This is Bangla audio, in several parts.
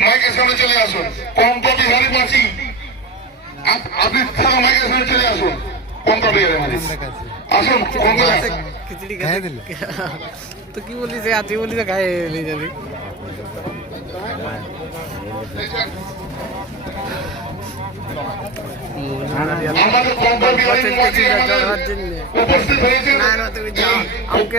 মাইকের সামনে চলে আসুন। পম্পা বিহারি মাঝি আপ- আপনি থানা মাইকের সামনে চলে আসুন। পম্পা বিহারি মাঝি আসুন পম্পা খিচড়ি খেতে। দিল। তো কি বলিস আতি বলিস খাই নিয়ে যাবি। উপস্থিত। আমাকে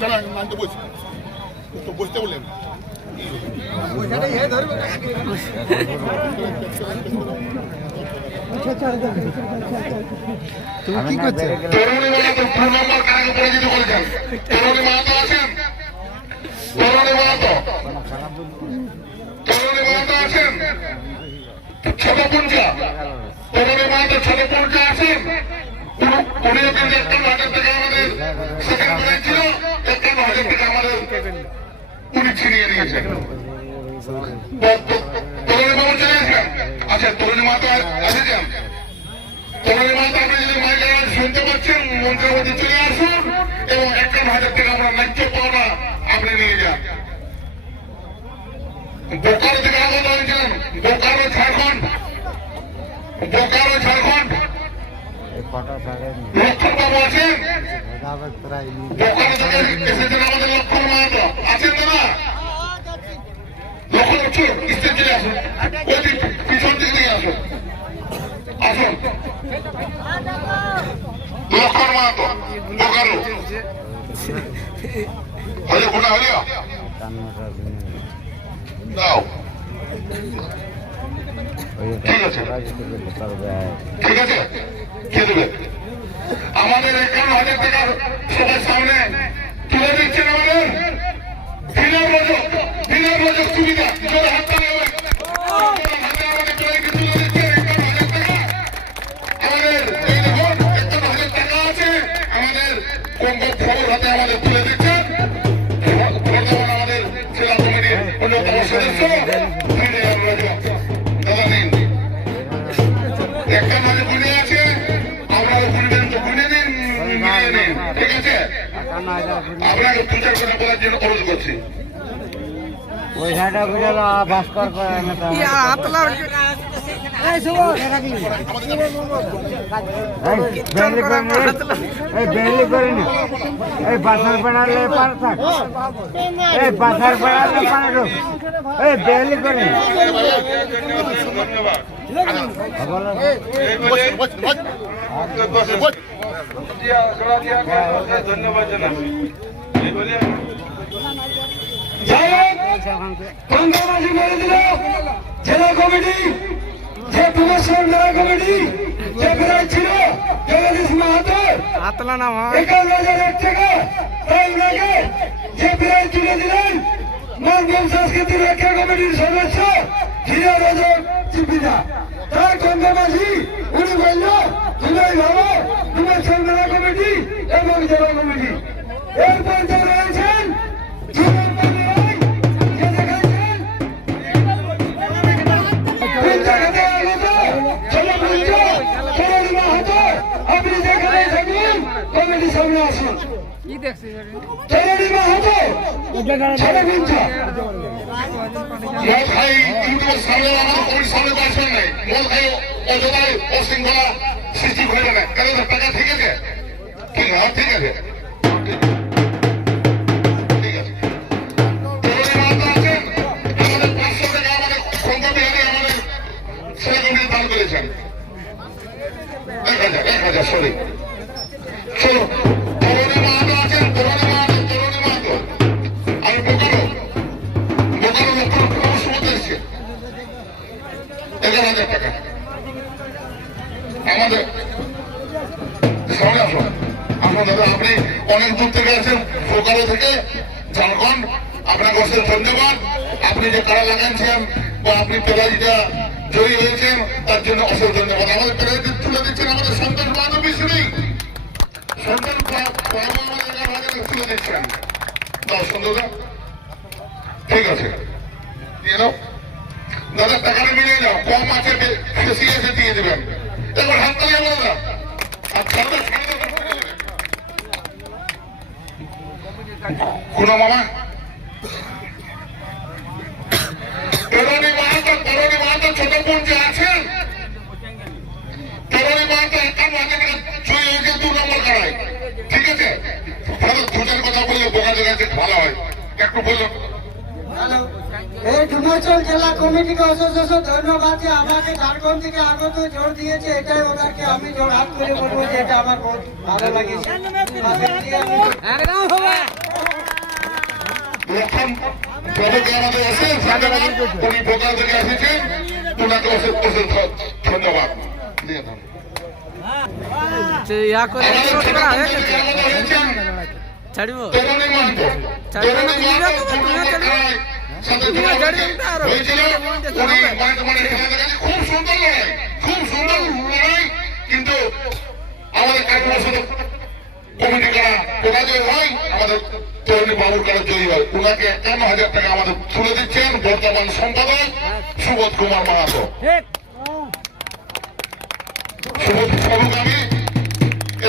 দাঁড়া আমি তো তো বসতে বললেন তুমি কি করছ ছোট পুঞ্জা ছোট পুঞ্জা আছেন উনি- উনি ছিনিয়ে নিয়েছেন। তরুণী বাবু চলে আসবেন আচ্ছা তরুণী মাহাতো আসেছেন তরুণী মাতা আপনি যদি মাইকের শুনতে পাচ্ছেন মন্ত্রের মধ্যে চলে আসুন এবং একান্ন হাজার টাকা আমরা ন্যায্য পাওনা আপনি নিয়ে যান। বোকারো থেকে আগত হয়েছিলেন। বোকারো ঝাড়খণ্ড। বোকারো ঝাড়খণ্ড। লক্ষণ বাবু আছেন? লক্ষণ মাহাতো বোকারো হলে গোটা হলে দাও ঠিক আছে ঠিক আছে কে দেবে আমাদের একান্ন হাজার টাকার সবার সামনে তুলে দিচ্ছেন আমাদের। বিনা রোজক বিনা রোজক সুবিধা, জোরে হাত হবে। হাতে আমাদের আপনাকে পূজা করে বলার জন্য অনুরোধ করছি পয়সাটা বুঝালো ভাস্কর করে না তো ইয়া হাতলা বেলি করে নে এই বেলি করে নে এই বাসার পেড়ালে পার থাক এই বাসার পেড়ালে পার ঢোক এই বেলি করে নে বলো গঙ্গাবাজি করে দিল জেলা কমিটি যে প্রদর্শন জেলা ছিল মাহাতো একান্ন হাজার এক টাকা তাই ওনাকে যে বিরাট তুলে দিলেন মানভূম সংস্কৃতি রক্ষা কমিটির সদস্য হীরা রজক চিপিদা তার গঙ্গাবাজি উনি কমিটির সামনে আসুন। কি দেখছিস চরণিমা হতো জনপুঞ্জ মদ খাই ইউটিউবের সামনে আমাদের কমিটির সামনে নাই। মদ খাই অযথায় অশৃঙ্খলা সৃষ্টি করবে না কেন? টাকা ঠিক আছে ঠিক আছে ঠিক আছে। অনেক দূর থেকে আছেন, কলকাতা থেকে। ঝাড়খন্ড আপনাকে অশেষ ধন্যবাদ। আপনি যে কারা লাগিয়েছেন বা আপনি পেলাজিটা জয়ী হয়েছেন, তার জন্য অশেষ ধন্যবাদ। আমাদের পেলাজি তুলে দিচ্ছেন আমাদের সন্তান বান্ধব নেই। সন্তান তুলে দিচ্ছেন। ঠিক আছে। কোনো মামা তরুণী মাহাতো তরুণী মাহাতো ছোট বোন যে আছেন তরুণী মাহাতো একান্ন হাজার ছয় হয়েছে দু নম্বর কাড়ায় ঠিক আছে? তাহলে দুটার কথা বললে বোকাদের কাছে ভালো হয়। একটু বলুন। এই ডুমরচল জেলা কমিটিকে অশেষ ধন্যবাদ যে আমাকে ঝাড়খণ্ড থেকে আগত জোর দিয়েছে এটাই ওনাকে আমি জোর হাত করে বলব যে এটা আমার বহুত ভালো লাগেছে। প্রথম পদকে অশেষ ধন্যবাদ। উনি বোকা থেকে এসেছেন ওনাকে ধন্যবাদ। ছাড়িব? খুব সুন্দর লড়াই খুব সুন্দর লড়াই কিন্তু আমাদের কমিটি কারা হয় আমাদের তরুণী বাবুর কারা জয়ী হয় ওনাকে একান্ন হাজার টাকা আমাদের তুলে দিচ্ছেন বর্তমান সম্পাদক সুবোধ কুমার মাহাতো। সুবোধ বাবুকে আমি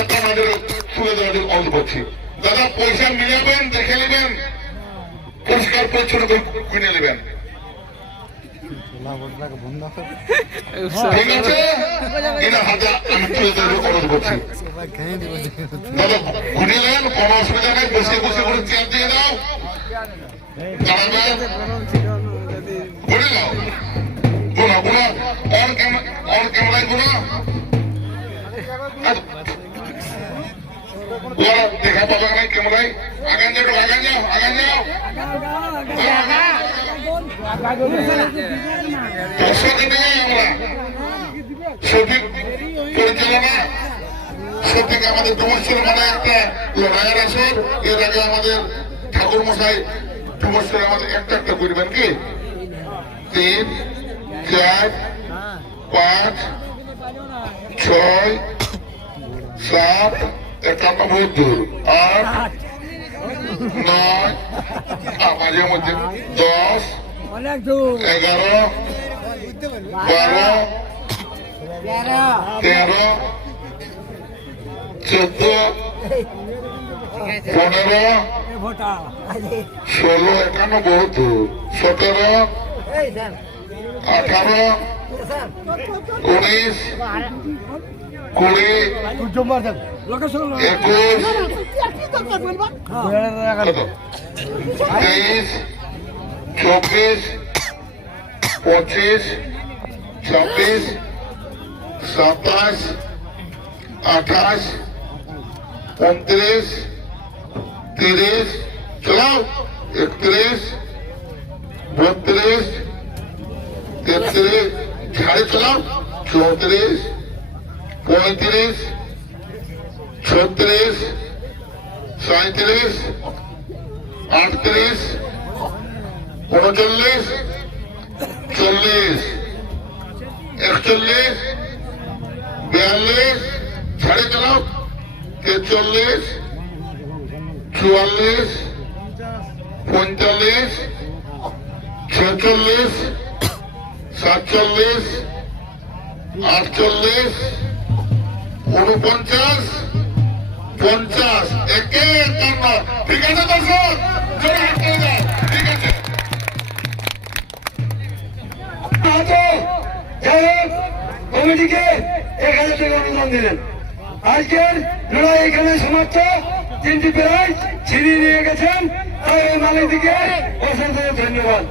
একান্ন হাজার তুলে দেওয়ার জন্য অনুরোধ করছি। দাদা পয়সা মিলাবেন দেখে নেবেন পরিষ্কার পরিচ্ছন্ন করে কিনে নেবেন। ঠিক আছে? হাতে আমি তুলে দেওয়ার অনুরোধ করছি। ঘুরে নেন কোনো অসুবিধা নেই বসে বসে করে চেয়ার দিয়ে দাও ক্যামেরায় গুনা দেখা পাবে না ক্যামেরায় আগান যাও আগান যাও আগান পরিচালনা সঠিক আমাদের ডুমরসের মানে একটা লড়াইয়ের আসর। এর আগে আমাদের ঠাকুর মশাই ডুমরসের আমাদের একটা একটা করবেন কি? তিন, চার, পাঁচ, ছয়, সাত, একান্ন বহত্তর আট, নয় মাঝে মধ্যে দশ, এগারো, বারো, তেরো চোদ্দ, পনেরো, ষোলো একান্ন বহুত্তর সতেরো, আঠারো, উনিশ, কুড়ি, একুশ? তেইশ, চব্বিশ, পঁচিশ, ছাব্বিশ, সাতাশ, আঠাশ উনত্রিশ তিরিশ চলাও একত্রিশ, বত্রিশ, তেত্রিশ, ঝাড়ে চলাও চৌত্রিশ, পঁয়ত্রিশ, ছত্রিশ সাঁত্রিশ আটত্রিশ, উনচল্লিশ, চল্লিশ, একচল্লিশ, বিয়াল্লিশ ছাড়ে চালাও তেচল্লিশ চুয়াল্লিশ, পঁয়তাল্লিশ, ছেচল্লিশ, সাতচল্লিশ, আটচল্লিশ, উনপঞ্চাশ, পঞ্চাশ। একে একান্ন ঠিক আছে দর্শক? ঠিক আছে। কমিটিকে এক হাজার টাকা অনুদান দিলেন। আজকের লড়াই এখানে সমাপ্ত। তিনটি প্রাইজ ছিনিয়ে নিয়ে গেছেন। তাই এই মালিকদিকে অসংখ্য ধন্যবাদ।